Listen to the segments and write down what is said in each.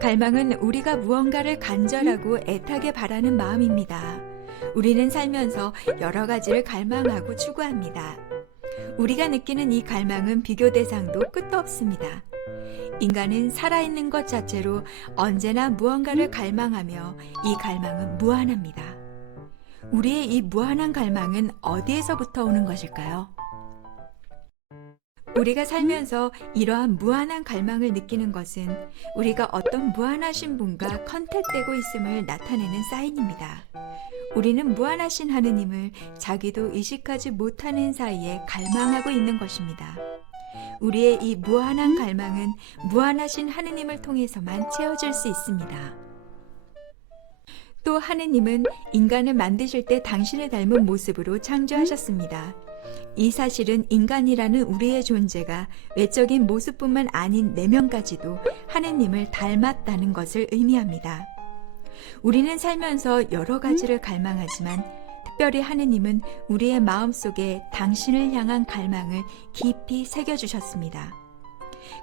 갈망은 우리가 무언가를 간절하고 애타게 바라는 마음입니다. 우리는 살면서 여러 가지를 갈망하고 추구합니다. 우리가 느끼는 이 갈망은 비교 대상도 끝도 없습니다. 인간은 살아있는 것 자체로 언제나 무언가를 갈망하며 이 갈망은 무한합니다. 우리의 이 무한한 갈망은 어디에서부터 오는 것일까요? 우리가 살면서 이러한 무한한 갈망을 느끼는 것은 우리가 어떤 무한하신 분과 컨택되고 있음을 나타내는 사인입니다. 우리는 무한하신 하느님을 자기도 의식하지 못하는 사이에 갈망하고 있는 것입니다. 우리의 이 무한한 갈망은 무한하신 하느님을 통해서만 채워질 수 있습니다. 또 하느님은 인간을 만드실 때 당신을 닮은 모습으로 창조하셨습니다. 이 사실은 인간이라는 우리의 존재가 외적인 모습뿐만 아닌 내면까지도 하느님을 닮았다는 것을 의미합니다. 우리는 살면서 여러 가지를 갈망하지만 특별히 하느님은 우리의 마음 속에 당신을 향한 갈망을 깊이 새겨주셨습니다.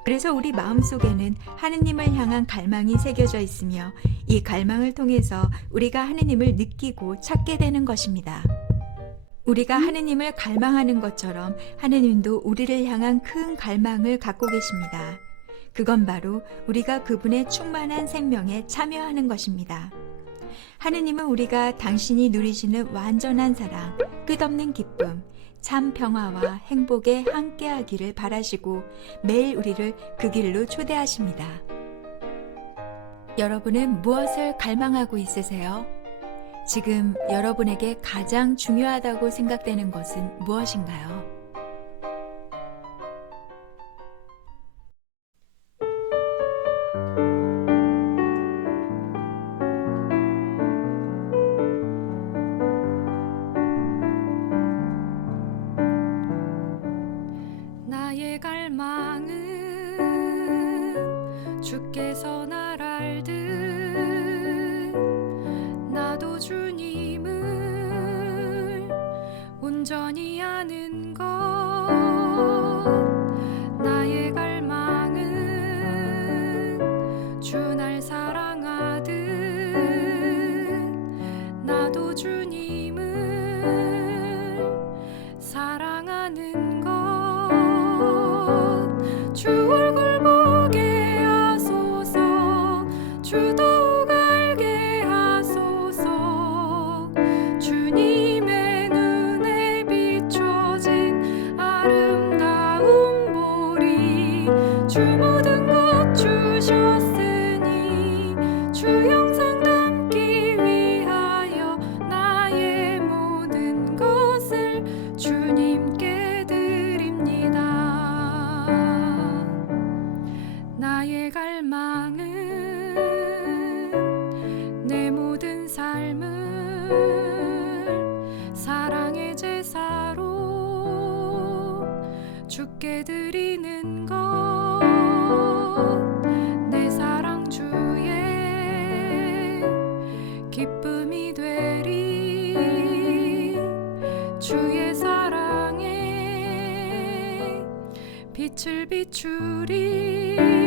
그래서 우리 마음 속에는 하느님을 향한 갈망이 새겨져 있으며 이 갈망을 통해서 우리가 하느님을 느끼고 찾게 되는 것입니다. 우리가 하느님을 갈망하는 것처럼 하느님도 우리를 향한 큰 갈망을 갖고 계십니다. 그건 바로 우리가 그분의 충만한 생명에 참여하는 것입니다. 하느님은 우리가 당신이 누리시는 완전한 사랑, 끝없는 기쁨, 참 평화와 행복에 함께하기를 바라시고 매일 우리를 그 길로 초대하십니다. 여러분은 무엇을 갈망하고 있으세요? 지금 여러분에게 가장 중요하다고 생각되는 것은 무엇인가요? 나의 갈망은 주께서 날 알듯 나도 주님을 온전히 아는 것. 나의 갈망은 주 날 사랑하듯 나도 주님을 나의 갈망은 내 모든 삶을 사랑의 제사로 주께 드리는 것. 내 사랑 주의 기쁨이 되리. 주의 사랑에 빛을 비추리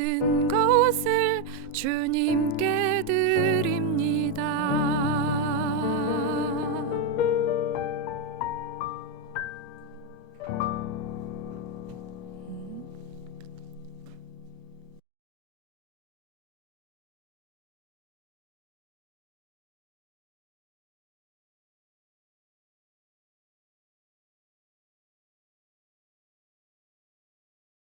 모든 것을 주님께